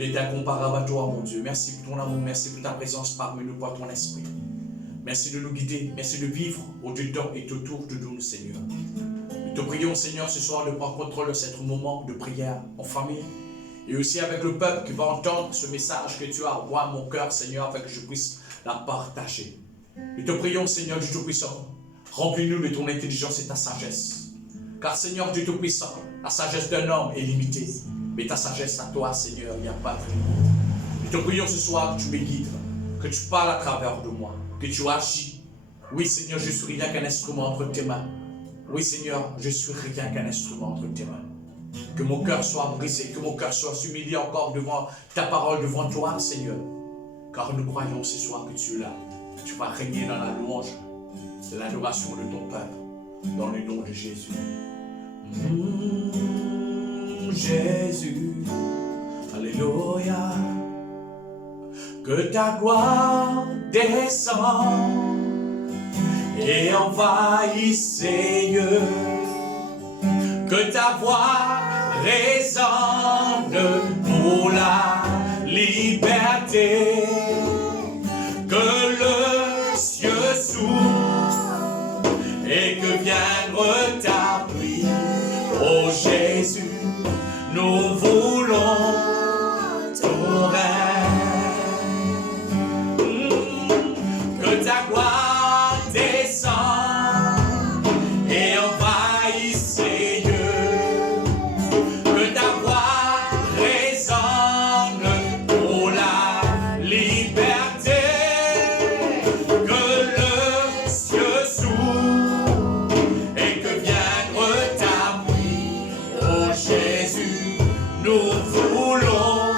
Il est incomparable à toi, mon Dieu. Merci pour ton amour, merci pour ta présence parmi nous par ton esprit. Merci de nous guider, merci de vivre au-dedans et autour de nous, Seigneur. Nous te prions, Seigneur, ce soir de prendre contrôle de ce moment de prière en famille et aussi avec le peuple qui va entendre ce message que tu as envoyé à mon cœur, Seigneur, afin que je puisse la partager. Nous te prions, Seigneur Dieu Tout-Puissant, remplis-nous de ton intelligence et ta sagesse. Car, Seigneur Dieu Tout-Puissant, la sagesse d'un homme est limitée, mais ta sagesse à toi, Seigneur, il n'y a pas de limite. Nous te prions ce soir que tu me guides, que tu parles à travers de moi, que tu agis. Oui, Seigneur, je suis rien qu'un instrument entre tes mains. Oui, Seigneur, je suis rien qu'un instrument entre tes mains. Que mon cœur soit brisé, que mon cœur soit humilié encore devant ta parole, devant toi, Seigneur. Car nous croyons ce soir que tu es là. Tu vas régner dans la louange, l'adoration de ton peuple, dans le nom de Jésus. Jésus, alléluia. Que ta gloire descende et envahisse, Seigneur. Que ta voix résonne pour la liberté. Que le ciel s'ouvre et que vienne ta pluie. Oh Jésus, nous voulons ton règne. Que ta gloire descende et envahisse, Seigneur. Que ta voix résonne pour la liberté. Que le ciel s'ouvre et que vienne ta pluie. Oh Jésus, nous voulons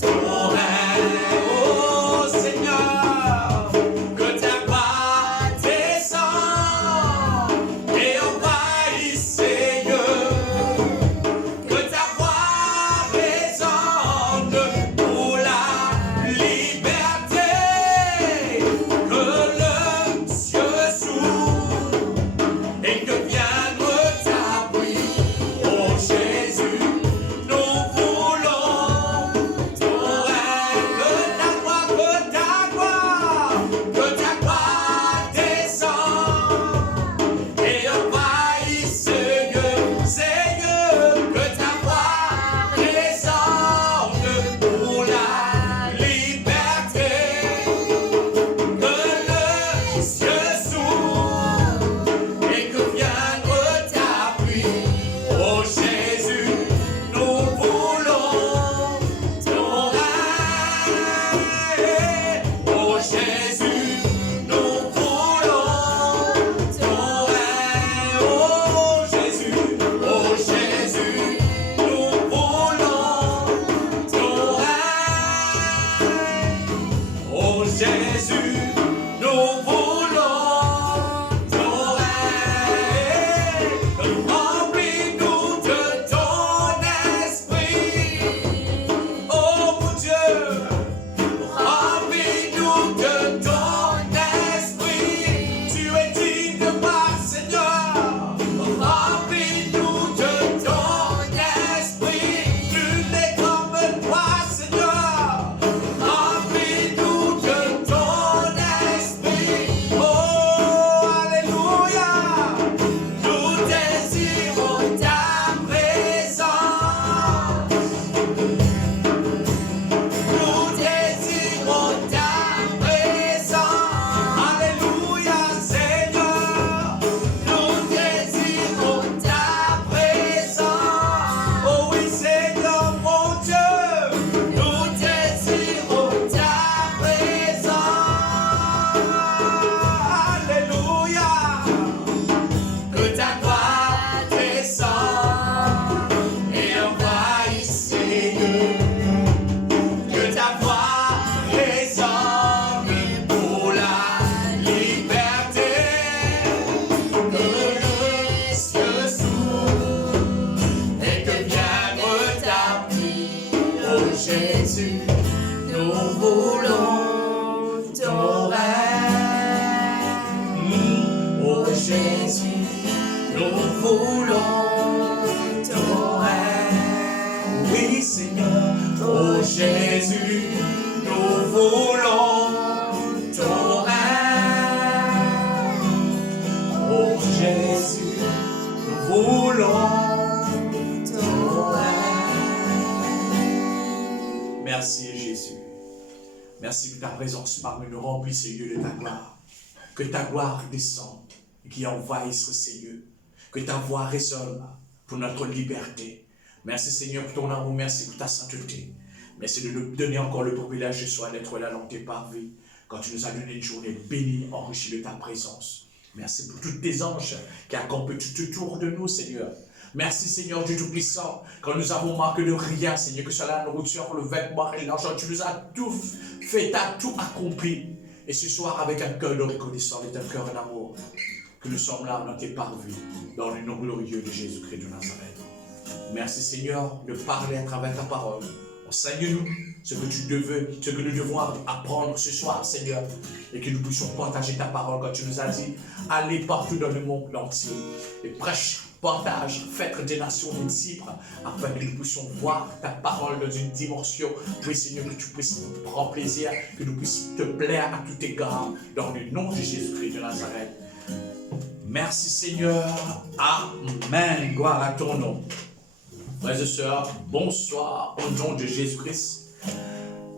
ton règne. Oh Seigneur, que ta gloire descende et envahisse, Seigneur. Que ta voix résonne pour la liberté. Que le ciel s'ouvre et que vienne ta pluie. Oh Jésus, nous voulons ton règne. Que ta gloire descende et envahisse, Seigneur. Seigneur, que ta gloire descende pour la liberté. Que le ciel s'ouvre et que vienne ta pluie. Oh Jésus, nous voulons ton règne. Oh Jésus, nous voulons ton règne. Oh Jésus, nous voulons ton règne. Oh Jésus, nous voulons ton règne. Remplis-nous de ton esprit. Oh mon Dieu, remplis-nous de ton esprit. Tu es digne de moi, Seigneur. Remplis-nous de ton esprit. Nul n'est comme toi, Seigneur. Remplis-nous de ton esprit. Oh, alléluia. Nous désirons ta présence. Nous désirons ta présence. Alléluia, Seigneur. Nous désirons ta présence. Oh oui, Seigneur, mon Dieu. Nous désirons ta présence. Alléluia. Que ta gloire descende et envahisse, Seigneur. Que ta voix résonne pour la liberté. Que le ciel s'ouvre et que vienne ta pluie. Oh Jésus, nous voulons ton règne. Oh Jésus, nous voulons ton règne. Oui Seigneur, Oh Jésus, nous voulons ton règne. Oh Jésus, nous voulons ton règne. Merci Jésus. Merci que ta présence parmi nous remplisse ces lieux de ta gloire. Que ta gloire descende et qui envahisse ces lieux. Que ta voix résonne pour notre liberté. Merci Seigneur pour ton amour, merci pour ta sainteté. Merci de nous donner encore le privilège de soi d'être là dans tes parvis. Quand tu nous as donné une journée bénie, enrichie de ta présence. Merci pour tous tes anges qui accompagnent tout autour de nous, Seigneur. Merci Seigneur Dieu Tout-Puissant, quand nous avons manqué de rien, Seigneur, que ce soit la nourriture, le vêtement et l'argent, tu nous as tout fait, tu as tout accompli. Et ce soir, avec un cœur de reconnaissance et un cœur d'amour, que nous sommes là dans tes parvis, dans le nom glorieux de Jésus-Christ de Nazareth. Merci Seigneur de parler à travers ta parole. Enseigne-nous ce que nous devons apprendre ce soir, Seigneur, et que nous puissions partager ta parole quand tu nous as dit, allez partout dans le monde entier et prêche, partage, faites des nations des disciples, afin que nous puissions voir ta parole dans une dimension. Oui, Seigneur, que tu puisses nous prendre plaisir, que nous puissions te plaire à tout égard, dans le nom de Jésus-Christ de Nazareth. Merci Seigneur. Amen. Gloire à ton nom. Frères et sœurs, bonsoir au nom de Jésus-Christ.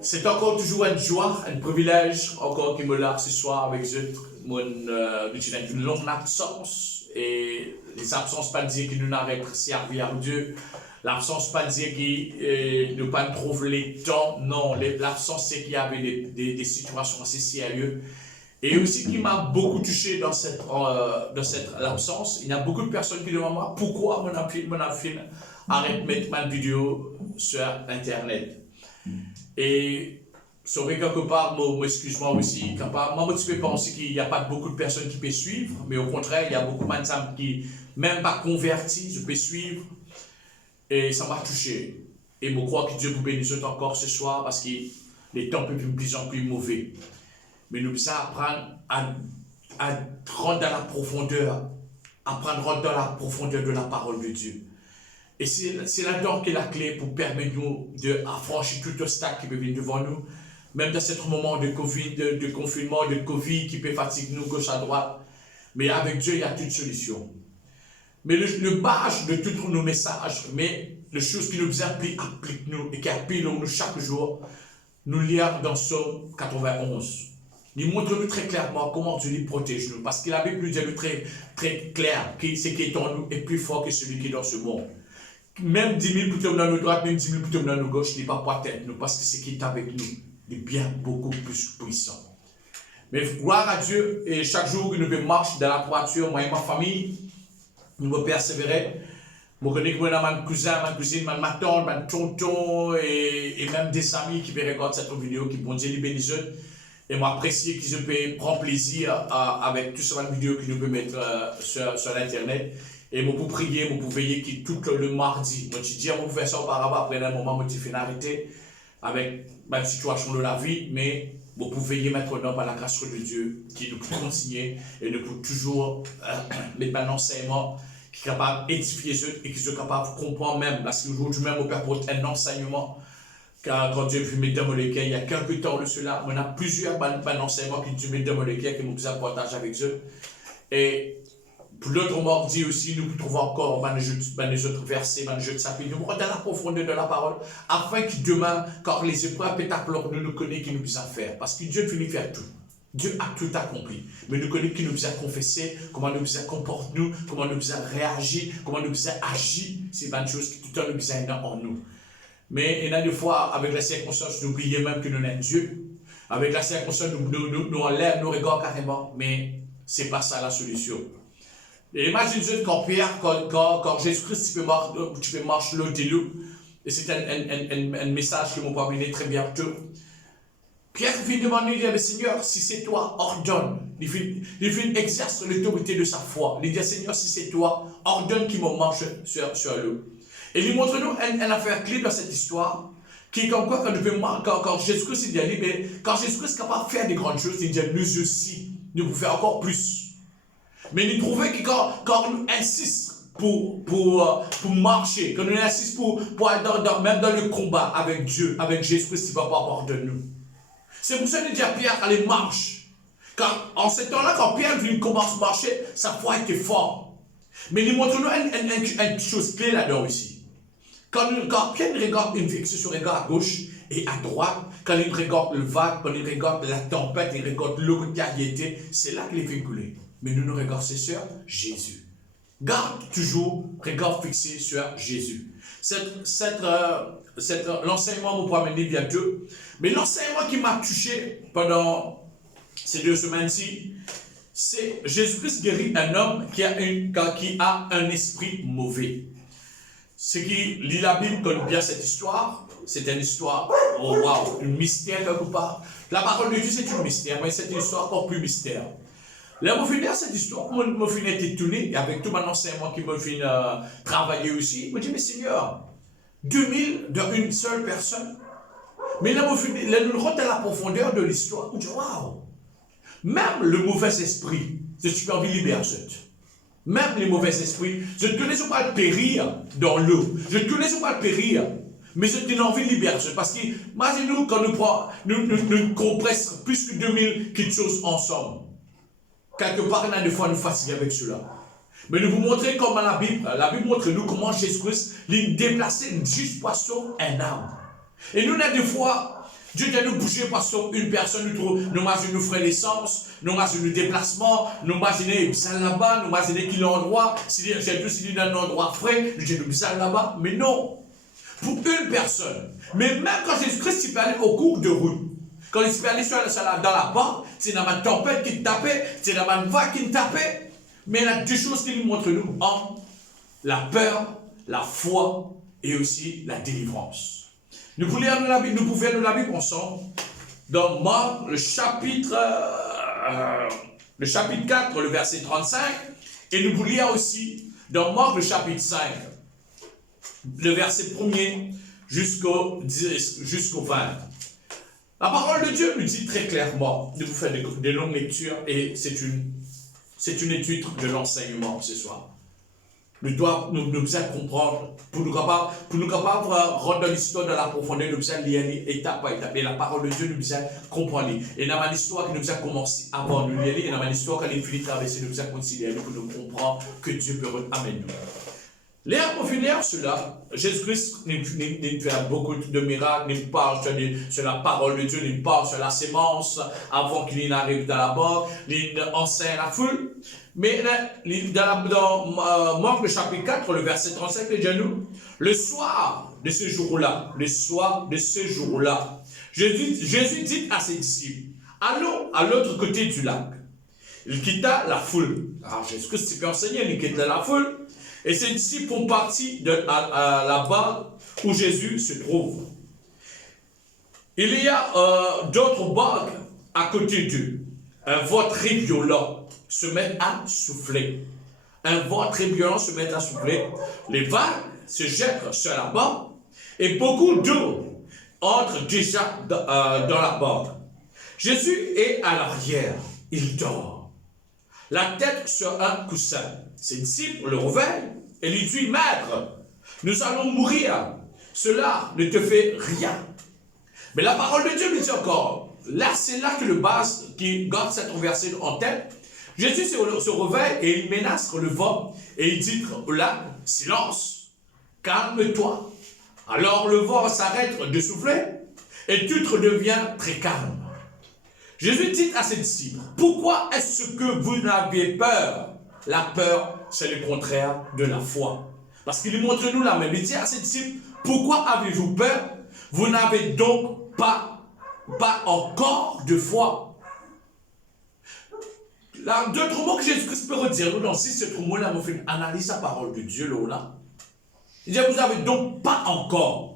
C'est encore toujours une joie, un privilège encore qui me l'a ce soir avec une longue absence. Et les absences pas dire que nous n'avons pas servi à Dieu. L'absence pas dire que nous pas trouver les temps. Non, l'absence c'est qu'il y avait des situations assez sérieuses. Et aussi qui m'a beaucoup touché dans cette absence. Il y a beaucoup de personnes qui demandent moi pourquoi mon film arrête de mettre ma vidéo sur Internet. Et c'est vrai quelque part, excuse-moi aussi, moi je ne peux pas penser qu'il n'y a pas beaucoup de personnes qui peuvent suivre, mais au contraire, il y a beaucoup de gens qui, même pas convertis, je peux suivre. Et ça m'a touché. Et je crois que Dieu vous bénisse encore ce soir parce que les temps peuvent être de plus en plus mauvais. Mais nous devons apprendre à rentrer dans la profondeur, apprendre à rentrer dans la profondeur de la parole de Dieu. Et c'est là-dedans qu'est la clé pour permettre nous d'affranchir tout obstacle qui peut venir devant nous. Même dans ce moment de Covid, de confinement, de Covid qui peut fatiguer nous gauche à droite. Mais avec Dieu, il y a toute solution. Mais le base de tous nos messages, mais les choses qui nous appliquent nous et qui appliquent nous chaque jour, nous lire dans Psaume 91. Il montre-nous très clairement comment Dieu nous protège nous. Parce qu'il avait plus de très, très clair que ce qui est en nous est plus fort que celui qui est dans ce monde. Même 10 000 pour dans nos droites, même 10 000 pour dans nos gauches, il n'est pas pour tête nous. Parce que ce qui est avec nous est bien beaucoup plus puissant. Mais gloire à Dieu, et chaque jour que nous marchons dans la droiture, moi et ma famille, nous me persévérer. Je connais que mon cousin, ma cousine, ma tante, ma tonton, et même des amis qui peuvent regarder cette vidéo, qui vont dire les bénisseurs. Et m'apprécier qu'ils peuvent prendre plaisir avec tout cette vidéo que nous pouvons mettre sur l'internet. Et je peux prier, je peux veiller que tout le mardi, je dis, je peux faire ça auparavant, après un moment, je fais arrêter avec ma situation de la vie, mais je peux veiller maintenant par la grâce de Dieu qui nous peut continuer et nous peut toujours mettre un enseignement qui est capable d'édifier ceux et qui sont capables de comprendre même, parce qu'aujourd'hui même, on peut apporter un enseignement. Car quand Dieu met dans le cœur, il y a quelques temps de cela, on a plusieurs enseignements que Dieu met dans le cœur que nous pouvons partager avec eux. Et pour l'autre mardi aussi, nous trouvons encore les autres versets, les autres chapitres. Nous rentrons dans la profondeur de la parole, afin que demain, quand les épreuves pétaclores, nous connaissons qui nous pouvons faire. Parce que Dieu finit faire tout. Dieu a tout accompli. Mais nous connaissons qui nous pouvons confesser, comment nous pouvons comporter nous, comment nous pouvons réagir, comment nous pouvons agir. C'est une chose qui tout le temps nous pouvons en nous. Mais il y a des fois, avec la circonstance, nous oublions même que nous sommes Dieu. Avec la circonstance, nous enlèvons nos regards carrément. Mais ce n'est pas ça la solution. Et imagine-toi quand Pierre, quand Jésus-Christ, tu peux marcher l'eau de l'eau. Et c'est un message que mon père venait très bientôt. Pierre vient demander, il dit, Seigneur, si c'est toi, ordonne. Il vient exercer l'autorité de sa foi. Il dit, Seigneur, si c'est toi, ordonne qu'il me marche sur l'eau. Et il montre-nous une affaire clé dans cette histoire, qui est comme quoi, quand Jésus-Christ dit, mais quand Jésus-Christ est capable de faire des grandes choses, il dit, nous aussi, nous pouvons faire encore plus. Mais il trouvait que quand nous insistons pour marcher, que nous assiste pour aller même dans le combat avec Dieu, avec Jésus-Christ qui va pas avoir de nous. C'est pour ça que dit à Pierre, allez, marche. En ce temps-là, quand Pierre commence à marcher, sa foi était forte. Mais il montre-nous une chose clé là-dedans ici. Quand Pierre regarde une fixation, regarde à gauche et à droite, quand il regarde le vague, quand il regarde la tempête, il regarde l'eau qui a été, c'est là qu'il est fait couler. Mais nous regardons sur Jésus. Garde toujours, regard fixé sur Jésus. L'enseignement vous pourra mener bientôt. Mais l'enseignement qui m'a touché pendant ces 2 semaines-ci, c'est Jésus-Christ guérit un homme qui a un esprit mauvais. Ceux qui lisent la Bible connaissent bien cette histoire. C'est une histoire, oh wow, un mystère quelque part. La parole de Dieu c'est un mystère, mais c'est une histoire encore plus mystère. Là, je finis cette histoire, je finis être étonné, avec tout mon enseignement qui me fait travailler aussi. Je me dis, mais Seigneur, 2000 d'une seule personne. Mais là, nous rentrons à la profondeur de l'histoire. Je me dis, waouh, même le mauvais esprit, je suis envie de libérer ça. Même les mauvais esprits, je ne te laisse pas périr dans l'eau. Je ne te laisse pas périr. Mais je t'ai envie de libérer ça. Parce que, imaginez-nous, quand nous compressons plus que 2000 quelque chose ensemble. Quelque part, il y a des fois, nous fatiguons avec cela. Mais nous vous montrer comment la Bible montre-nous comment Jésus-Christ l'a déplacé juste pour sauver un âme. Et nous, des fois, Dieu doit nous bouger par une personne, nous imaginons nous frères l'essence, nous imaginons le déplacement, nous imaginons ça là-bas, nous imaginons qu'il est en endroit, s'il est dans un endroit frais, nous disons ça là-bas, mais non. Pour une personne. Mais même quand Jésus-Christ il peut aller au cours de route, quand il peut aller dans la porte, c'est dans ma tempête qui te tapait, c'est dans ma vague qui te tapait. Mais il y a 2 choses qui nous montrent nous. La peur, la foi et aussi la délivrance. Nous pouvons lire la Bible ensemble dans Marc, le chapitre 4, le verset 35. Et nous pouvons lire aussi dans Marc, le chapitre 5, le verset 1er jusqu'au 20. La parole de Dieu nous dit très clairement, de vous faire des longues lectures, et c'est une étude de l'enseignement ce soir. Nous devons comprendre, pour nous capables rentrer dans l'histoire de la profondeur, nous devons lire étape par étape. Et la parole de Dieu, nous devons comprendre. Et dans l'histoire qui nous a commencé avant de lire, et dans l'histoire qui a fini de traverser, nous devons considérer pour nous comprendre que Dieu peut amener nous. Pour finir cela, Jésus-Christ nous fait beaucoup de miracles, nous parle sur la parole de Dieu, nous parle sur la sémence avant qu'il n'arrive dans la mort, il enseigne la foule. Mais dans Marc le chapitre 4, le verset 35, il dit à nous, le soir de ce jour-là, Jésus dit à ses disciples, allons à l'autre côté du lac. Il quitta la foule. Alors Jésus-Christ peut enseigner, il quitta la foule. Et ses disciples font partie à là-bas où Jésus se trouve. Il y a d'autres barques à côté d'eux. Un vent très violent se met à souffler. Les vagues se jettent sur la barque et beaucoup d'eau entre déjà dans la barque. Jésus est à l'arrière. Il dort. La tête sur un coussin. Ses disciples le réveillent et lui disent, Maître, nous allons mourir. Cela ne te fait rien. Mais la parole de Dieu lui dit encore, là c'est là que le base qui garde cette verset en tête. Jésus se réveille et il menace le vent et il dit au lac, silence, calme-toi. Alors le vent s'arrête de souffler et tout redevient très calme. Jésus dit à ses disciples, pourquoi est-ce que vous n'avez peur? La peur, c'est le contraire de la foi. Parce qu'il montre nous la même. Il dit à ses disciples, pourquoi avez-vous peur? Vous n'avez donc pas encore de foi. D'autres mots que Jésus-Christ peut redire nous dans 6 autres mots, là, on fait une analyse la parole de Dieu, là. Il dit, vous n'avez donc pas encore.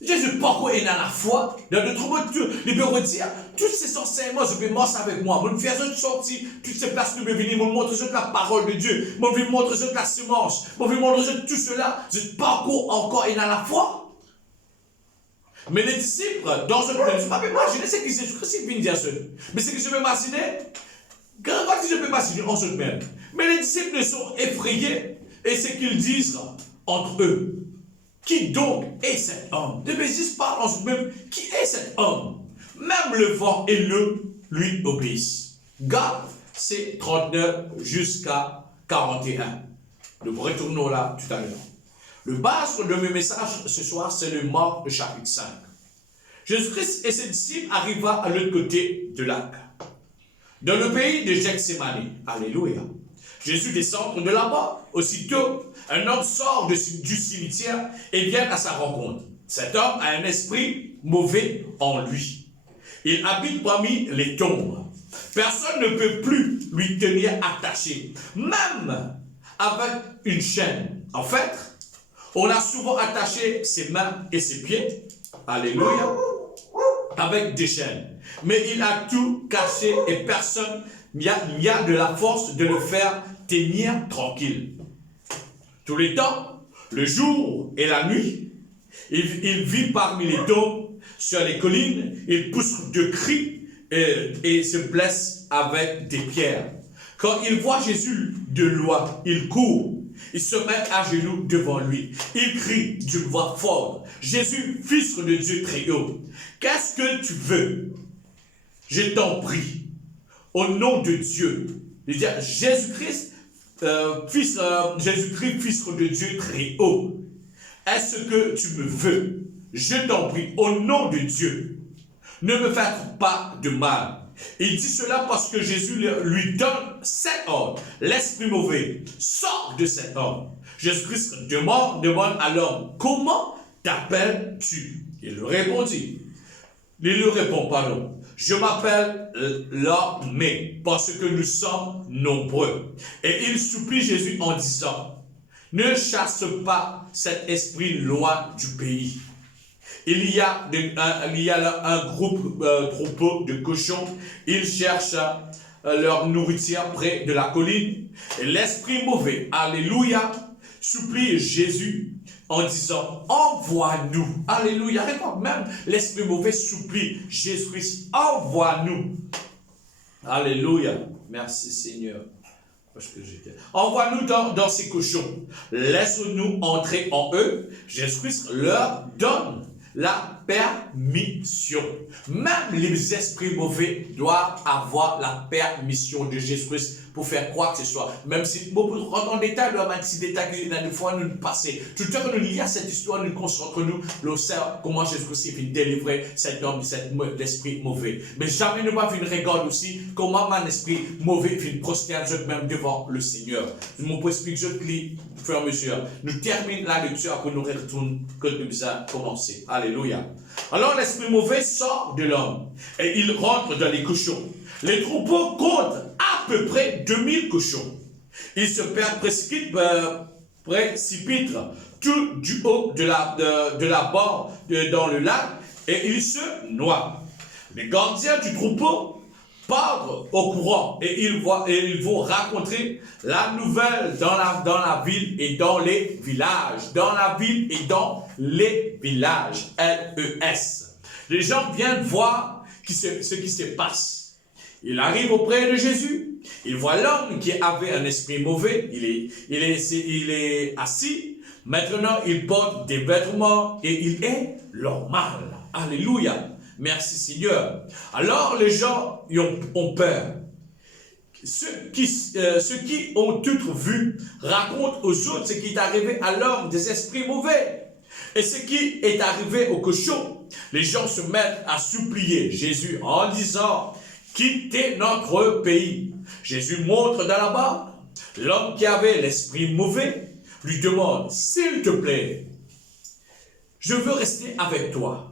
Jésus, pourquoi il a la foi? Dans d'autres mots, il peut redire, tous ces enseignements, je vais marcher avec moi. Je vais faire sortir toutes ces places, je vais venir, je vais montrer la parole de Dieu. Je vais montrer la semence. Je vais montrer tout cela. Je pourquoi encore il a la foi? Mais les disciples, dans ce problème, je ne peux pas imaginer ce que Jésus-Christ vient dire. Mais ce que je peux imaginer, quand je peux imaginer en ce même. Mais les disciples sont effrayés. Et c'est qu'ils disent entre eux, qui donc est cet homme? De Bézis parle en eux-mêmes, qui est cet homme? Même le vent et l'eau lui obéissent. Garde, c'est 39 jusqu'à 41. Nous retournons là tout à l'heure. Le base de mes messages ce soir, c'est le Marc, le chapitre 5. Jésus-Christ et ses disciples arrivent à l'autre côté de lac, dans le pays de Gethsémani. Alléluia. Jésus descend de là-bas. Aussitôt, un homme sort du cimetière et vient à sa rencontre. Cet homme a un esprit mauvais en lui. Il habite parmi les tombes. Personne ne peut plus lui tenir attaché, même avec une chaîne. En fait, on a souvent attaché ses mains et ses pieds, alléluia, avec des chaînes. Mais il a tout caché et personne n'y a de la force de le faire tenir tranquille. Tous les temps, le jour et la nuit, il vit parmi les tombes, sur les collines, il pousse de cris et se blesse avec des pierres. Quand il voit Jésus de loin, il court. Il se met à genoux devant lui. Il crie d'une voix forte. Jésus, fils de Dieu très haut, qu'est-ce que tu veux? Je t'en prie, au nom de Dieu. Il dit Jésus-Christ, Jésus-Christ, fils de Dieu très haut, est-ce que tu me veux? Je t'en prie, au nom de Dieu, ne me faites pas de mal. Il dit cela parce que Jésus lui donne cet ordre. L'esprit mauvais sort de cet homme. Jésus-Christ demande à l'homme, comment t'appelles-tu? Il lui répond, pardon. Je m'appelle l'homme, parce que nous sommes nombreux. Et il supplie Jésus en disant, ne chasse pas cet esprit loin du pays. Il y a là un troupeau de cochons. Ils cherchent leur nourriture près de la colline. Et l'esprit mauvais, alléluia, supplie Jésus en disant, envoie-nous. Alléluia. Regarde, même l'esprit mauvais supplie Jésus-Christ, envoie-nous. Alléluia. Merci Seigneur. Envoie-nous dans ces cochons. Laisse-nous entrer en eux. Jésus-Christ leur donne la permission. Même les esprits mauvais doivent avoir la permission de Jésus-Christ pour faire quoi que ce soit. Même si, beaucoup en détail, un petit détail que nous fois nous passer. Tout à l'heure, nous lions cette histoire, nous concentrons-nous, nous savons comment Jésus-Christ est venu délivrer cet homme de l'esprit mauvais. Mais jamais nous pas vu regarder aussi comment mon esprit mauvais vient prosterner même devant le Seigneur. Mon pour expliquer, je lis, frère et mesure. Nous terminons la lecture après nous retournons que nous avons commencé. Alléluia. Alors l'esprit mauvais sort de l'homme et il rentre dans les cochons. Les troupeaux comptent à peu près 2000 cochons. Ils se précipitent tout du haut de la barre dans le lac et ils se noient. Les gardiens du troupeau partent au courant et ils vont raconter la nouvelle dans la ville et dans les villages. Dans la ville et dans les villages. L-E-S. Les gens viennent voir ce qui se passe. Il arrive auprès de Jésus, il voit l'homme qui avait un esprit mauvais, il est assis, maintenant il porte des vêtements et il est normal. Alléluia, merci Seigneur. Alors les gens ont peur. Ceux qui ont tout vu racontent aux autres ce qui est arrivé à l'homme des esprits mauvais. Et ce qui est arrivé au cochon, les gens se mettent à supplier Jésus en disant, quittez notre pays. Jésus montre dans la barre. L'homme qui avait l'esprit mauvais lui demande, s'il te plaît, je veux rester avec toi.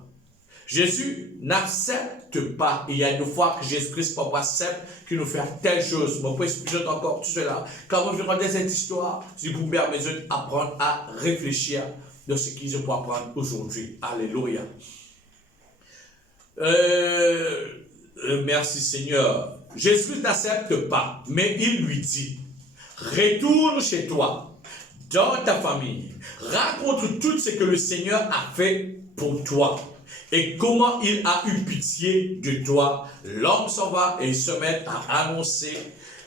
Jésus n'accepte pas. Il y a une fois que Jésus-Christ accepte qu'il nous fait telle chose. Moi, je peux expliquer encore tout cela. Quand je regarde cette histoire, je vous permets d'apprendre à réfléchir de ce qu'ils ont apprendre aujourd'hui. Alléluia. Merci Seigneur. Jésus n'accepte pas, mais il lui dit, retourne chez toi, dans ta famille, raconte tout ce que le Seigneur a fait pour toi et comment il a eu pitié de toi. L'homme s'en va et il se met à annoncer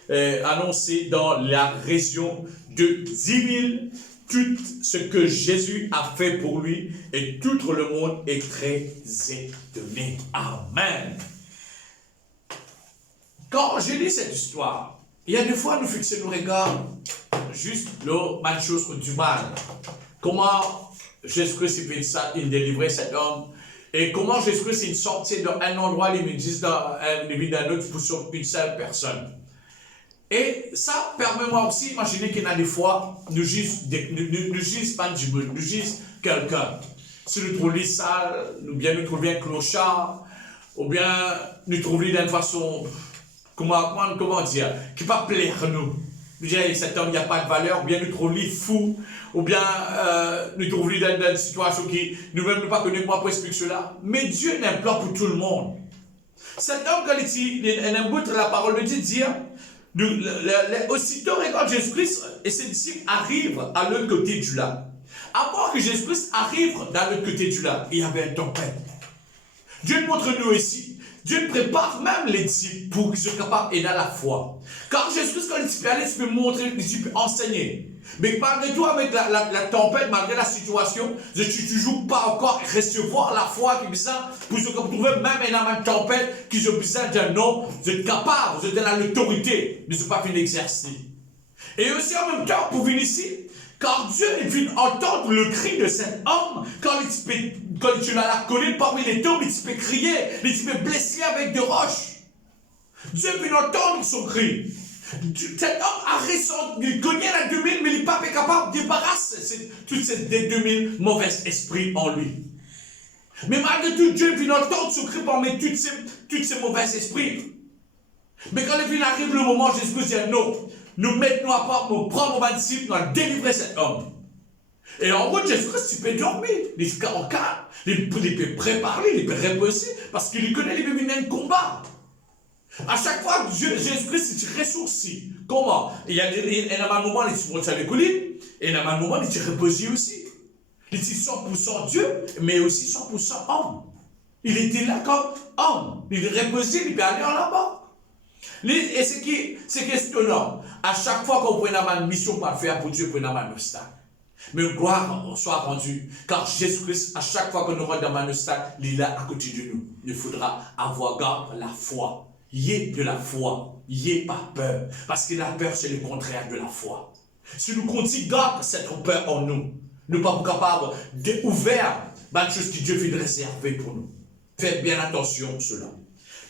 annoncé dans la région de 10 000 tout ce que Jésus a fait pour lui et tout le monde est très étonné. Amen. Quand je lis cette histoire, il y a des fois nous fixons nos regards juste la même chose du mal. Comment Jésus-Christ il délivrait cet homme et comment Jésus-Christ il sortait d'un endroit, il me dit dans un autre pour sauver une seule personne. Et ça permet-moi aussi d'imaginer qu'il y a des fois, nous jugeons pas du monde, nous jugeons quelqu'un. Si nous trouvons sale, nous trouvons un clochard, ou bien nous trouvons d'une façon, comment dire, qui ne va pas plaire nous. Nous disons, cet homme, il n'y a pas de valeur, ou bien nous trouvons fou, ou bien nous trouvons dans une situation qui nous-mêmes ne pas connaître moi presque que cela. Mais Dieu n'a un plan pour tout le monde. Cet homme, quand il aime la parole de Dieu, dire, aussitôt quand Jésus-Christ et ses disciples arrivent à l'autre côté du lac, avant que Jésus-Christ arrive dans l'autre côté du lac, il y avait une tempête. Dieu montre-nous ici, Dieu prépare même les disciples pour qu'ils soient capables d'aider à la foi. Car Jésus-Christ, quand les disciples allaient, il peut montrer, les disciples enseigner. Mais malgré tout, avec la tempête, malgré la situation, je ne suis toujours pas encore recevoir la foi qui est besoin pour se retrouver même dans la même tempête, qui ont besoin d'un homme, vous êtes capable, vous êtes dans l'autorité, mais ce n'est pas une exercice. Et aussi en même temps, pour venir ici, car Dieu est venu entendre le cri de cet homme, quand tu l'as connu parmi les tombes, il peut crier, il peut blesser avec des roches. Dieu est venu entendre son cri. Cet homme a ressenti, il connaît la 2000, mais il n'est pas capable de débarrasser tous ces 2000 mauvais esprits en lui. Mais malgré tout, Dieu vient entendre son cri parmi tous ces mauvais esprits. Mais quand il arrive le moment, Jésus dit non, nous mettons à part, nous prenons mon disciple, nous allons délivrer cet homme. Et en route, Jésus-Christ, il peut dormir, il est en calme, il peut préparer, il peut reposer, parce qu'il connaît, il peut venir un combat. À chaque fois que Jésus-Christ se ressourcit. Comment? Il y a un moment, il se monte sur les collines, et il y a un moment, il se repose aussi. Il est 100% Dieu, mais aussi 100% homme. Il était là comme homme. Il reposait, il peut aller en là-bas. Et c'est questionnant. À chaque fois qu'on prend une mission pour faire pour Dieu, on prend un obstacle. Mais gloire soit rendue. Car Jésus-Christ, à chaque fois que nous rentrons dans un obstacle, il est là à côté de nous. Il faudra avoir garde la foi. Ayez de la foi, ayez pas peur, parce que la peur c'est le contraire de la foi. Si nous continuons garder cette peur en nous, nous ne sommes pas capables d'ouvrir les choses que Dieu veut réserver pour nous. Faites bien attention à cela.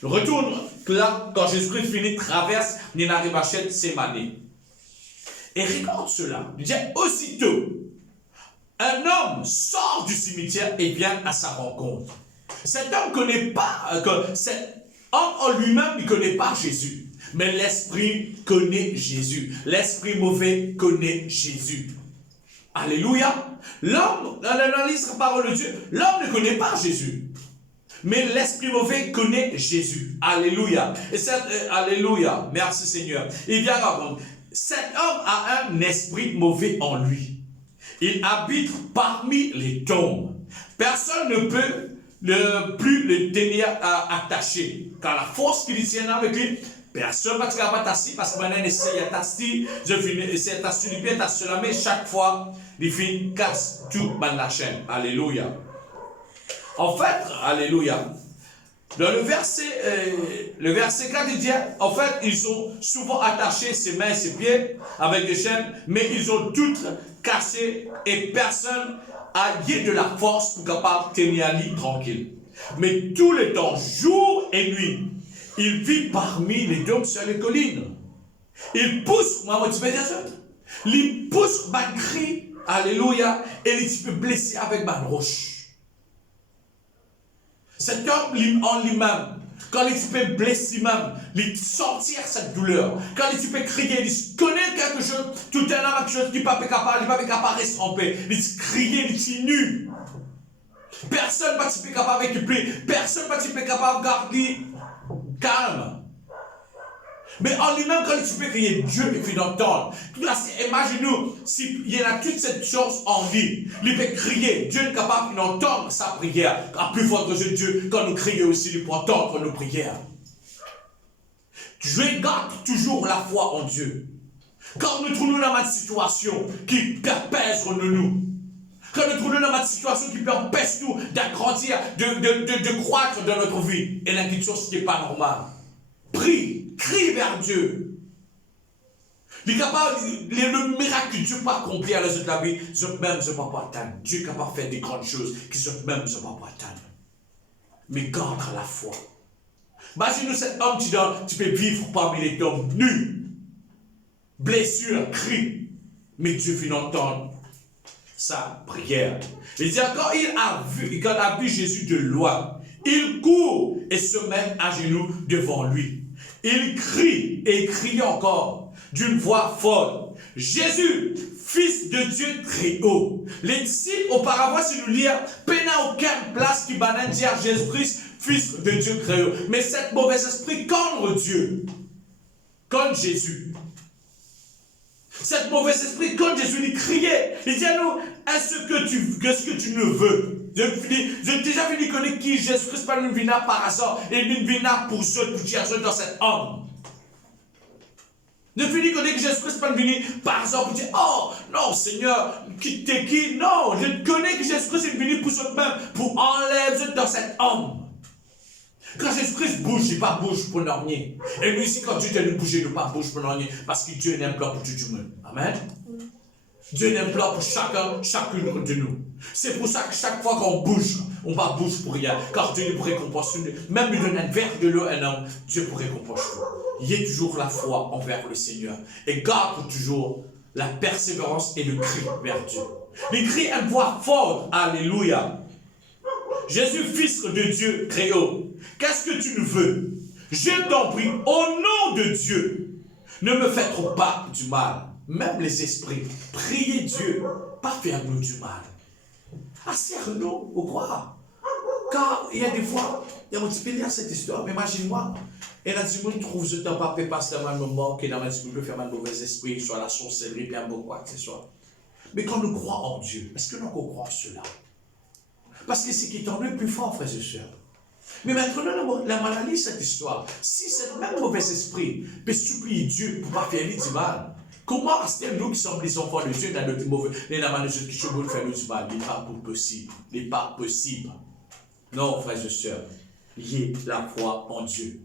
Nous retournons là, quand Jésus-Christ finit, traverse, il arrive à Gethsémani. Et regarde cela, il dit aussitôt, un homme sort du cimetière et vient à sa rencontre. Cet homme ne connaît pas, homme en lui-même ne connaît pas Jésus, mais l'esprit connaît Jésus. L'esprit mauvais connaît Jésus. Alléluia. L'homme, dans l'analyse de la parole de Dieu, l'homme ne connaît pas Jésus, mais l'esprit mauvais connaît Jésus. Alléluia. Alléluia. Merci Seigneur. Il vient raconter. Cet homme a un esprit mauvais en lui. Il habite parmi les tombes. Personne ne peut plus le tenir attaché. Car la force qu'il tient avec lui, personne ne va être capable d'assis parce que maintenant il essaie d'assis, il essaie d'assis, mais chaque fois, il casse tout la chaîne. Alléluia. En fait, alléluia. Dans le verset 4, il dit, en fait, ils ont souvent attaché ses mains et ses pieds avec des chaînes, mais ils ont toutes cassé et personne a eu de la force pour capable de tenir un lit tranquille. Mais tout le temps, jour et nuit, il vit parmi les dômes sur les collines. Il pousse, il pousse ma cri, alléluia, et il peut blesser avec ma roche. Cet homme en lui-même, quand il peut blesser même, il sortir cette douleur. Quand il peut crier, il connaît quelque chose, tout un homme, quelque chose qui n'est pas capable, il n'est pas capable de rester en paix. Il crie, il est nu. Personne n'est pas capable de récupérer, personne n'est pas capable de garder calme. Mais en lui-même, quand il peut crier, Dieu est fait d'entendre. Imaginez-nous, s'il y a toute cette chose en vie, il peut crier, Dieu est capable d'entendre sa prière. À plus fort que Dieu, quand nous crions aussi, il peut entendre nos prières. Je garde toujours la foi en Dieu. Quand nous trouvons dans ma situation qui pèse en nous, quand nous trouvons dans ma situation qui empêche nous d'agrandir, de croître dans notre vie, et là, quelque chose qui n'est pas normal, prie, crie vers Dieu. Il est capable, le miracle que Dieu peut accomplir dans la vie, même je ne peux pas atteindre. Dieu est capable de faire des grandes choses que même je ne peux pas atteindre. Mais garde la foi. Imagine-nous cet homme, tu peux vivre parmi les hommes nus, blessures, cris, mais Dieu vient entendre sa prière. Il dit quand il a vu Jésus de loin, il court et se met à genoux devant lui. Il crie et crie encore d'une voix forte. Jésus, Fils de Dieu très haut. Les disciples auparavant, si nous lisons, n'a aucune place qui va dire Jésus-Christ, Fils de Dieu très haut. Mais cet mauvais esprit contre Dieu, contre Jésus. Cet mauvais esprit contre Jésus, il criait. Il dit à nous, est-ce que tu ne veux? J'ai déjà fini de connaître qui Jésus-Christ pas une vina par hasard et une vina pour ceux qui cherchent dans cet homme. Ne finis que Jésus-Christ pas venu par exemple pour dire oh non Seigneur qui t'es qui non je connais que Jésus-Christ est venu pour soi-même pour enlever dans cet homme. Quand Jésus-Christ bouge, il ne pas bouge pour l'ornier. Et nous ici quand Dieu te dit bouger, il ne pas bouge pour l'ornier parce que Dieu n'aime pas pour tout le monde. Amen. Dieu n'aime pas pour chacune de nous. C'est pour ça que chaque fois qu'on bouge, on va bouger pour rien. Car Dieu nous récompense. Même lui donne un verre de l'eau à un homme, Dieu vous récompense. Il y a toujours la foi envers le Seigneur. Et garde toujours la persévérance et le cri vers Dieu. Il crie une voix forte. Alléluia. Jésus, Fils de Dieu, très haut. Qu'est-ce que tu nous veux? Je t'en prie, au nom de Dieu, ne me faites pas du mal. Même les esprits, priez Dieu, pas faire nous du mal. Assère-nous au quoi? Car il y a des fois, il y a un petit peu lire cette histoire, mais imagine-moi, et là, du monde trouve ce temps pas passe dans un moment que dans un petit peu faire un mauvais esprit, soit la sorcellerie, bien beau quoi que ce soit. Mais quand nous croyons en Dieu, est-ce que nous croyons cela? Parce que c'est qui est en nous le plus fort, frères et sœurs. Mais maintenant, la maladie, cette histoire, si ce même mauvais esprit peut supplier Dieu pour ne pas faire du mal, comment est-ce que nous qui sommes les enfants de Dieu, dans notre mauvais, les namans qui sont pour faire du mal, il n'est pas possible. Il n'est pas possible. Non, frères et sœurs, il y a la foi en Dieu.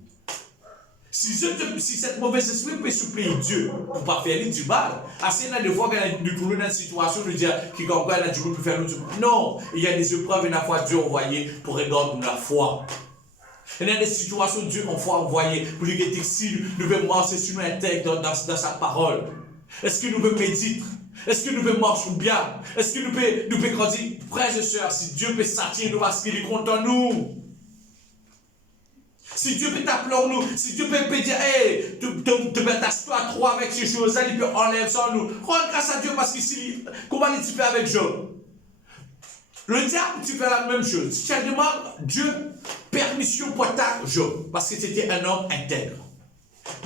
Si cette mauvaise esprit peut supplier Dieu pour ne pas faire du mal, assez là de fois qu'on nous trouve dans une situation de dire qu'il y a du mal pour faire du mal. Non, il y a des épreuves et la foi Dieu envoyé pour regarder la foi. Il y a des situations Dieu envoyé pour lui dire si nous devons marcher sur nous intègre dans sa parole. Est-ce que nous pouvons méditer? Est-ce que nous pouvons marcher bien? Est-ce que nous pouvons grandir? Frères et sœurs, si Dieu peut s'attirer nous parce qu'il est content de nous. Si Dieu peut t'appeler en nous, si Dieu peut dire, hey, te mettre à trois avec ces choses-là, il peut enlever ça en nous. Rends grâce à Dieu parce que comment il fait avec Job? Le diable, tu fais la même chose. Si tu demandes Dieu permission pour ta Job, parce que c'était un homme intègre.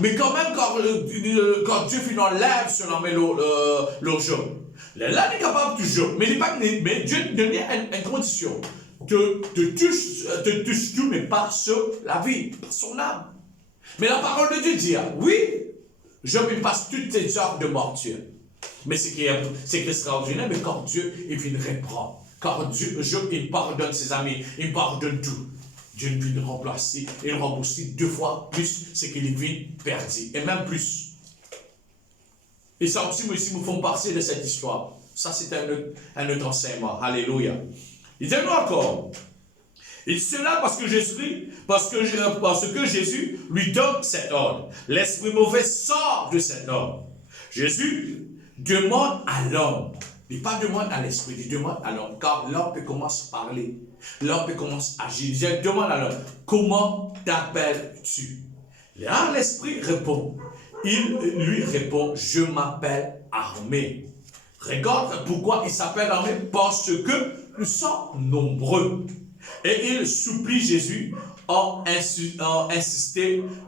Mais quand même, quand Dieu finit enlève son homme et le Job, là, il est capable de Job. Mais Dieu donnait une condition. Te touche tout, mais pas sur la vie, pas son âme. Mais la parole de Dieu dit, oui, Job il passe toutes ces sortes de morsures. Mais c'est extraordinaire, mais quand Dieu il vient reprendre, quand Job il pardonne ses amis, il pardonne tout. Dieu vient remplacer et rembourser 2 fois plus ce qu'il vient perdu, et même plus. Et ça aussi, nous font partie de cette histoire. Ça, c'est un autre enseignement. Alléluia. Il dit nous encore. Il dit cela parce que Jésus lui donne cet ordre. L'esprit mauvais sort de cet homme. Jésus demande à l'homme. Il ne pas demande à l'esprit, il demande à l'homme. Car l'homme peut commencer à parler. L'homme peut commencer à agir. Il demande à l'homme, comment t'appelles-tu? Là, l'esprit répond. Il lui répond, je m'appelle Armé. Regarde pourquoi il s'appelle Armé. Parce que nous sommes nombreux. Et il supplie Jésus en insistant,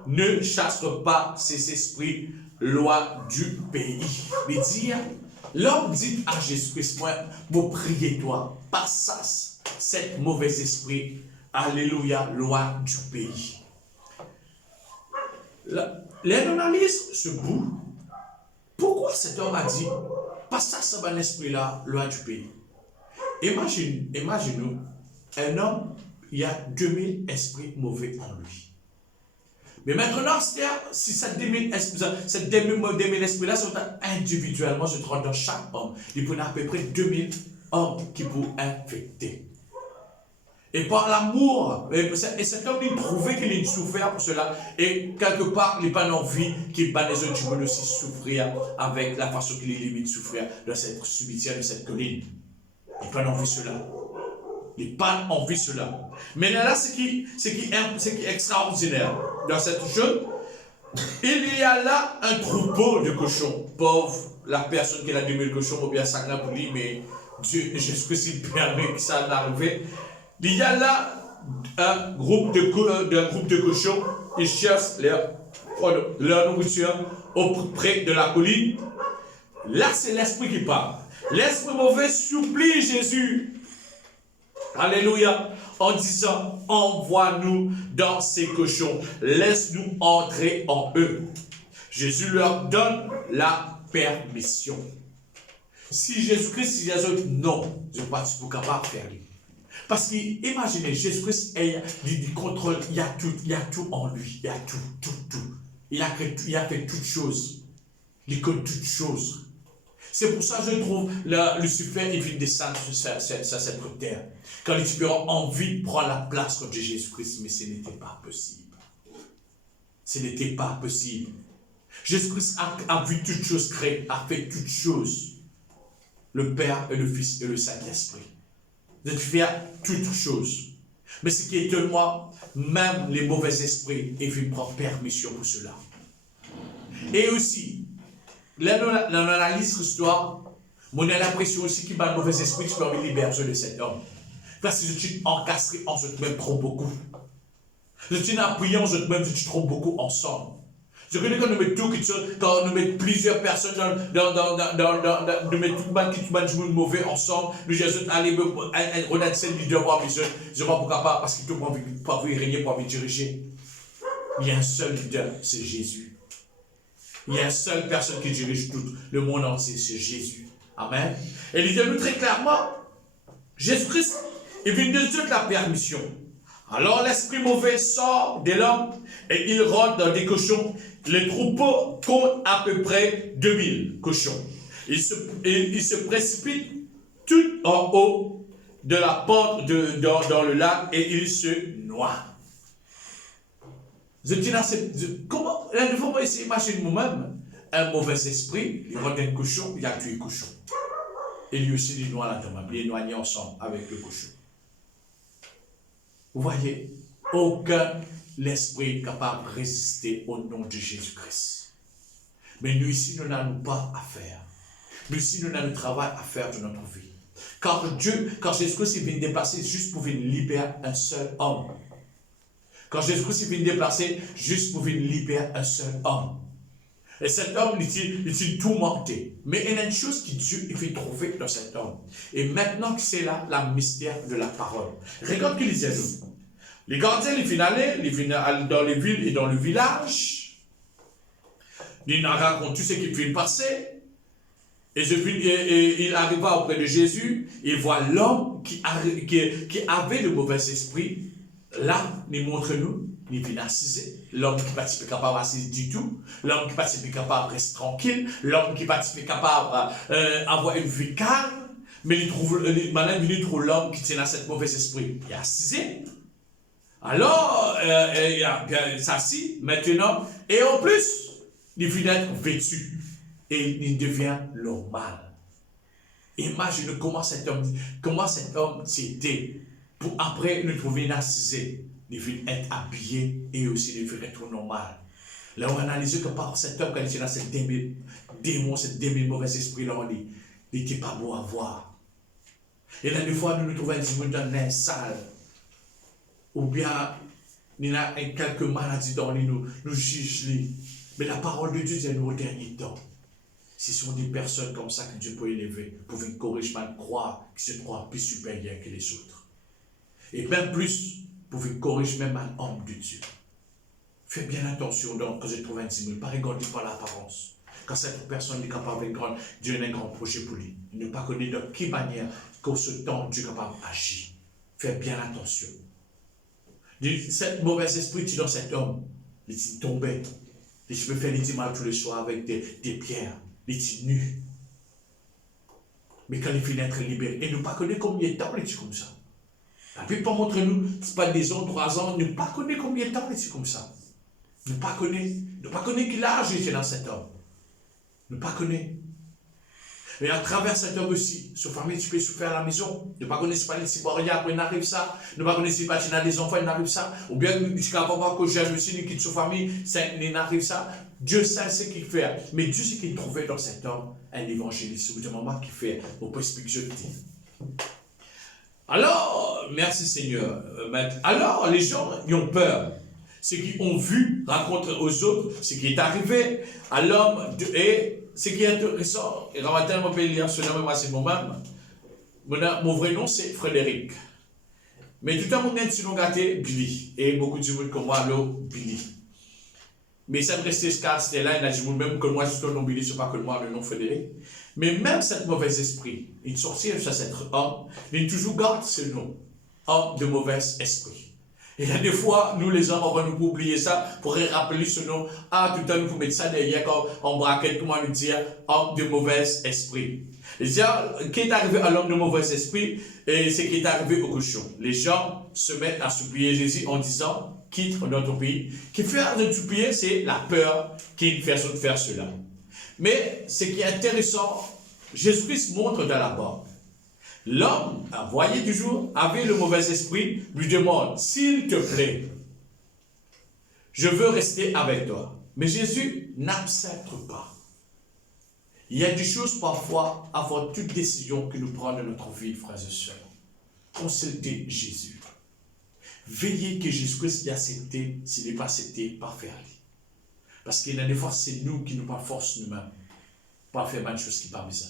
ne chasse pas ces esprits loin du pays. Mais dire, l'homme dit à Jésus-Christ, vous priez toi, passe cet mauvais esprit, alléluia, loin du pays. L'analyse ce bout. Pourquoi cet homme a dit, parce que ça va l'esprit-là, loin du pays. Imaginez-nous, un homme, il y a 2000 esprits mauvais en lui. Mais maintenant, si ces 2000 esprits-là sont individuellement, se trouvent dans chaque homme, il peut y avoir à peu près 2000 hommes qui pourraient infecter. Et par l'amour, et cet homme, il trouvait qu'il a souffert pour cela. Et quelque part, il n'a pas envie qu'il les autres humains aussi souffrir avec la façon qu'il limite souffrir de cette cimetière, de cette colline. Il n'a pas envie de cela. Il n'a pas envie de cela. Mais là, ce qui est extraordinaire dans cette chose, il y a là un troupeau de cochons. Pauvre la personne qui a 2000 cochons, ou bien ça pour lui, mais Dieu, Jésus-Christ, il permet que ça n'arrive. Il y a là un groupe de cochons, ils cherchent leur nourriture auprès de la colline. Là, c'est l'esprit qui parle. L'esprit mauvais supplie Jésus. Alléluia. En disant, envoie-nous dans ces cochons. Laisse-nous entrer en eux. Jésus leur donne la permission. Si Jésus-Christ, si Jésus, non, je ne sais pas si vous êtes capable de faire. Parce qu'imaginez, Jésus-Christ, il contrôle, il y a tout en lui, il y a tout. Il a fait toutes choses. Il connaît toutes choses. C'est pour ça que je trouve Lucifer, il vient descendre sur cette terre. Quand Lucifer a envie de prendre la place de Jésus-Christ, mais ce n'était pas possible. Ce n'était pas possible. Jésus-Christ a vu toutes choses créées, a fait toutes choses. Le Père et le Fils et le Saint-Esprit. De faire toutes choses. Mais ce qui étonne moi, même les mauvais esprits, ils viennent prendre permission pour cela. Et aussi, l'analyse l'histoire, on a l'impression aussi qu'il y a un mauvais esprit qui peut libérer de cet homme. Parce que je suis encastré en ce même trop beaucoup. Je suis appuyé en ce même, je suis trop beaucoup ensemble. Je connais quand nous mettons quand nous mettons plusieurs personnes nous mettons tout le monde mauvais ensemble, nous disons, allez, on a celle qui doit avoir besoin, je ne sais pas pourquoi pas, parce qu'il ne peut pas régner, pas diriger. Il y a un seul leader, c'est Jésus. Il y a une seule personne qui dirige tout le monde entier, c'est Jésus. Amen. Et il dit nous très clairement, Jésus-Christ, il vient de Dieu de la permission. Alors l'esprit mauvais sort de l'homme et il rentre dans des cochons. Les troupeaux comptent à peu près 2000 cochons. Ils se précipitent tout en haut de la pente dans le lac et ils se noient. Je dis là, comment, la fois, moi, imagine moi-même, un mauvais esprit, il rentre dans un cochon, il a tué le cochon. Et lui aussi, il noie là-dedans, il est noyé ensemble avec le cochon. Vous voyez, aucun l'esprit est capable de résister au nom de Jésus-Christ. Mais nous ici, nous n'avons pas à faire. Nous ici, nous avons le travail à faire de notre vie. Quand Jésus-Christ est venu déplacer juste pour venir libérer un seul homme. Quand Jésus-Christ est venu déplacer juste pour venir libérer un seul homme. Et cet homme, il est tourmenté. Mais il y a une chose que Dieu il fait trouver dans cet homme. Et maintenant que c'est là, la mystère de la parole. Regarde qu'il disait nous. Les gardiens, ils viennent aller dans les villes et dans le village. Ils nous racontent tout ce qui vient passer. Et il arriva auprès de Jésus. Il voit l'homme qui avait le mauvais esprit. Là, il montre-nous. Il vient assiser. L'homme qui n'est pas capable d'assiser du tout. L'homme qui n'est pas capable de rester tranquille. L'homme qui n'est pas capable d'avoir une vie calme. Mais maintenant, il trouve l'homme qui tient à cet mauvais esprit. Il est assisé. Alors, il s'assit maintenant. Et en plus, il vient d'être vêtu. Et il devient normal. Imagine comment cet homme c'était. Pour après nous trouver assisé. Il vient être habillé et aussi il vient être normal. Là, on analyse que par cet homme, quand il était dans cette démon, cette mauvais esprit, là, il n'était pas beau à voir. Et là, des fois, nous nous trouvons dans un sale. Ou bien, il y a quelques maladies dans nous jugeons. Mais la parole de Dieu dit nous au dernier temps. Ce sont des personnes comme ça que Dieu peut élever pour une corrigement croire qui se croient plus supérieurs que les autres. Et même plus, pour une corriger même un homme de Dieu. Fais bien attention donc que je trouve intime, pas regarder par l'apparence. Quand cette personne est capable de grand, Dieu a un grand projet pour lui. Il ne pas connaître de quelle manière qu'au ce temps Dieu est capable d'agir. Fais bien attention. Cette mauvaise esprit qui est dans cet homme, il est tombé. Il peut faire du mal tous les soirs avec des pierres. Il est nu. Mais quand il finit d'être libéré, et nous ne pas connaître combien de temps il est comme ça. La Bible pas montrer nous, ce n'est pas 2 ans, 3 ans, nous ne pas connaître combien de temps il est comme ça. Nous ne pas connaître quel âge il était dans cet homme. Nous ne pas connaître. Et à travers cet homme aussi, sa famille, tu peux souffrir à la maison. Ne pas connaître pas les ciboires, après il arrive ça. Ne pas connaître si tu as des enfants, il arrive ça. Ou bien jusqu'à voir que j'aime aussi, il quitte sa famille, il arrive ça. Dieu sait ce qu'il fait. Mais Dieu sait qu'il trouvait dans cet homme un évangéliste. Ou du moment qu'il fait, on peut expliquer je te dis. Alors, merci Seigneur. Alors, les gens, ils ont peur. Ce qu'ils ont vu raconter aux autres ce qui est arrivé à l'homme et ce qui est intéressant, et Ramadan m'a appelé lire ce nom, moi c'est moi-même. Mon vrai nom c'est Frédéric. Mais tout le monde est sur gâté Billy. Et beaucoup de monde comme moi, l'eau Billy. Mais ça me restait ce cas, c'était là, il a dit même que moi, je suis le nom Billy, c'est pas que moi, le nom Frédéric. Mais même cet mauvais esprit, il sortit de cet homme, il toujours garde ce nom, homme de mauvais esprit. Et il y a des fois, nous les hommes, on va nous oublier ça pour rappeler ce nom. Ah, tout le temps, nous pouvons mettre ça derrière comme en braquette, comment nous dire, homme de mauvais esprit. Et dire, qui est arrivé à l'homme de mauvais esprit, et c'est qui est arrivé au cochon. Les gens se mettent à supplier Jésus en disant, quitte notre pays. Qui fait de supplier, c'est la peur qui fait faire cela. Mais ce qui est intéressant, Jésus-Christ montre dans la porte. L'homme, voyez du jour, avait le mauvais esprit, lui demande, s'il te plaît, je veux rester avec toi. Mais Jésus n'accepte pas. Il y a des choses parfois, avant toute décision que nous prenons dans notre vie, frères et sœurs. Consultez Jésus. Veillez que Jésus-Christ l'ait accepté, s'il n'est pas accepté, pas faire. Parce qu'il y a des fois, c'est nous qui nous pas force nous-mêmes, pas faire mal de choses qui pas besoin.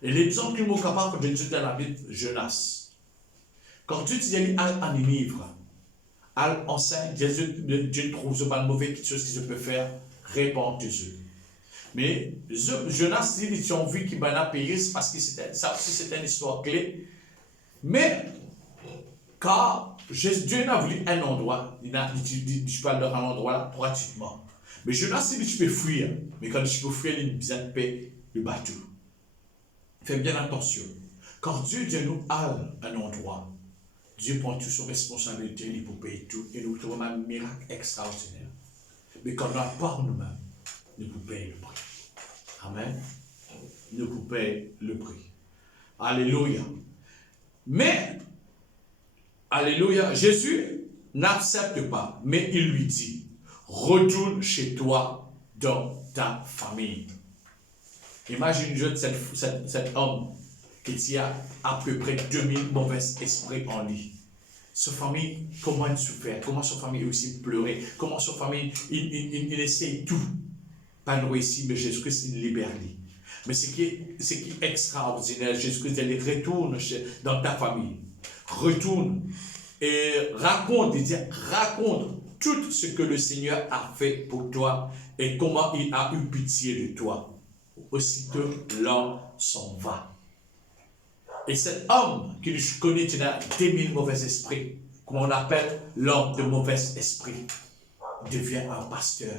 Et l'exemple que nous sommes capables de dire dans la Bible, Jonas. Quand Dieu dit à Ninive, enseigne, Dieu trouve ce mal mauvais, quelque chose qu'il peut faire, répandez-le. Mais Jonas dit qu'il a envie qu'il va payer, parce que ça aussi c'est une histoire clé. Mais car Dieu n'a voulu un endroit, je parle d'un endroit là, gratuitement. Mais Jonas dit que tu peux fuir, mais quand tu peux fuir, il y a une besoin de paix, le bateau. Fais bien attention. Quand Dieu dit nous à un endroit, Dieu prend toute son responsabilité, il peut payer tout, et nous trouvons un miracle extraordinaire. Mais quand on n'a pas nous-mêmes, nous pouvons payer le prix. Amen. Nous pouvons payer le prix. Alléluia. Mais, alléluia, Jésus n'accepte pas, mais il lui dit, retourne chez toi dans ta famille. Imagine cet homme qui a à peu près 2000 mauvais esprits en lui. Sa famille, comment il souffrait, comment sa famille aussi pleurait, comment sa famille, il essaye tout. Pas nous ici, mais Jésus-Christ, il libère lui. Mais ce qui est extraordinaire, Jésus-Christ, il retourne dans ta famille. Retourne et raconte tout ce que le Seigneur a fait pour toi et comment il a eu pitié de toi. Aussitôt, l'homme s'en va. Et cet homme qui nous connaît, il a 2000 mauvais esprits, comme on appelle l'homme de mauvais esprit, devient un pasteur,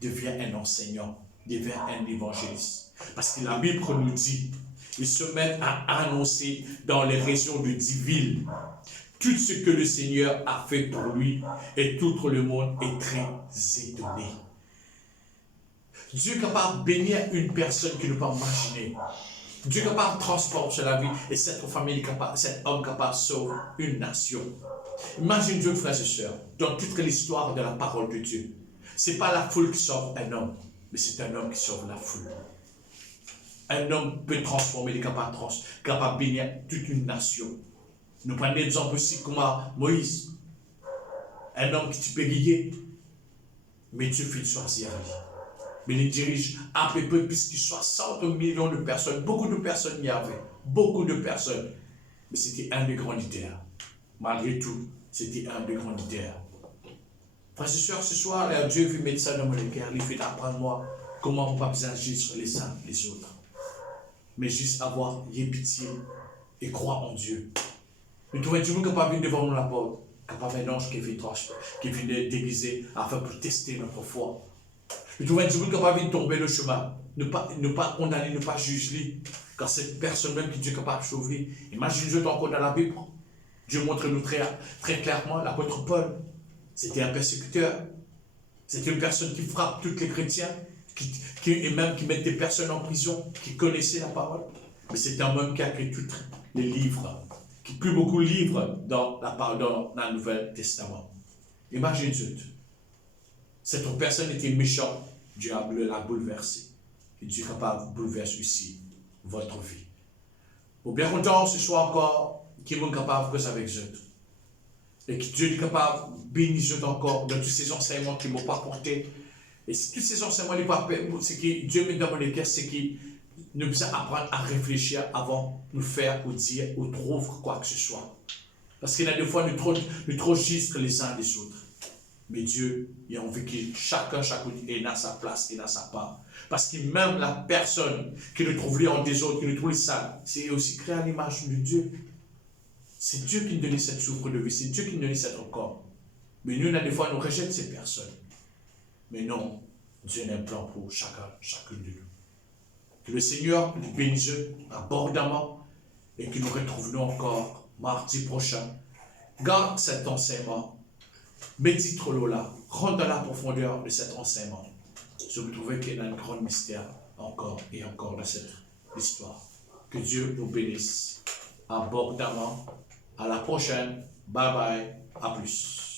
devient un enseignant, devient un évangéliste. Parce que la Bible nous dit, ils se mettent à annoncer dans les régions de 10 villes tout ce que le Seigneur a fait pour lui, et tout le monde est très étonné. Dieu est capable de bénir une personne qui ne peut pas imaginer. Dieu est capable de transformer la vie, et cette famille, cet homme capable de sauver une nation. Imagine Dieu, frères et sœurs, dans toute l'histoire de la parole de Dieu. Ce n'est pas la foule qui sauve un homme, mais c'est un homme qui sauve la foule. Un homme peut transformer, il est capable de bénir toute une nation. Nous prenons l'exemple aussi comme Moïse. Un homme qui tu peux guider, mais Dieu fait choisir lui. Mais il dirige à peu près plus de 60 millions de personnes. Beaucoup de personnes y avaient. Beaucoup de personnes. Mais c'était un des grands leaders. Malgré tout, c'était un des grands leaders. Frères et sœurs, ce soir, Dieu veut mettre ça dans mon cœur. Il fait apprendre moi comment on va bien agir sur les uns les autres. Mais juste avoir pitié et croire en Dieu. Nous trouvons du monde qui n'a pas vu devant nous la porte, qui n'a pas vu un ange qui vient déguiser afin pour tester notre foi. Nous trouvons du monde qui n'a pas vu tomber le chemin, ne pas condamner, ne pas juger, car cette personne même qui Dieu est capable de sauver. Imagine-toi encore dans la Bible. Dieu montre-nous très clairement l'apôtre Paul. C'était un persécuteur. C'était une personne qui frappe tous les chrétiens, et même qui met des personnes en prison, qui connaissaient la parole. Mais c'est un homme qui a écrit tous les livres, qui plus beaucoup de livres dans le Nouveau Testament. Imagine-toi. Cette personne était méchante. Dieu l'a bouleversé. Et Dieu est capable de bouleverser aussi votre vie. Au bien content, ce soit encore qui est capable de faire ça avec eux. Et que Dieu est capable de bénir encore dans tous ces enseignements qui ne m'ont pas porté. Et si tous ces enseignements ne pas c'est que Dieu me donne le cœur, c'est qu'il nous besoin apprendre à réfléchir avant de nous faire ou dire ou trouver quoi que ce soit. Parce qu'il y a des fois, nous trop juste les uns les autres. Mais Dieu, il a envie que chacun ait dans sa place et dans sa part. Parce que même la personne qui nous trouve en des autres, qui nous trouve ça, c'est aussi créé à l'image de Dieu. C'est Dieu qui nous donne cette souffre de vie, c'est Dieu qui nous donne cet corps. Mais nous, des fois, nous rejetons ces personnes. Mais non, Dieu a un plan pour chacune de nous. Que le Seigneur nous bénisse abondamment et que nous retrouvions encore mardi prochain. Garde cet enseignement, médite-le là, rentre dans la profondeur de cet enseignement. Je vous trouve qu'il y a un grand mystère encore et encore dans cette histoire. Que Dieu nous bénisse abondamment. À la prochaine. Bye bye. À plus.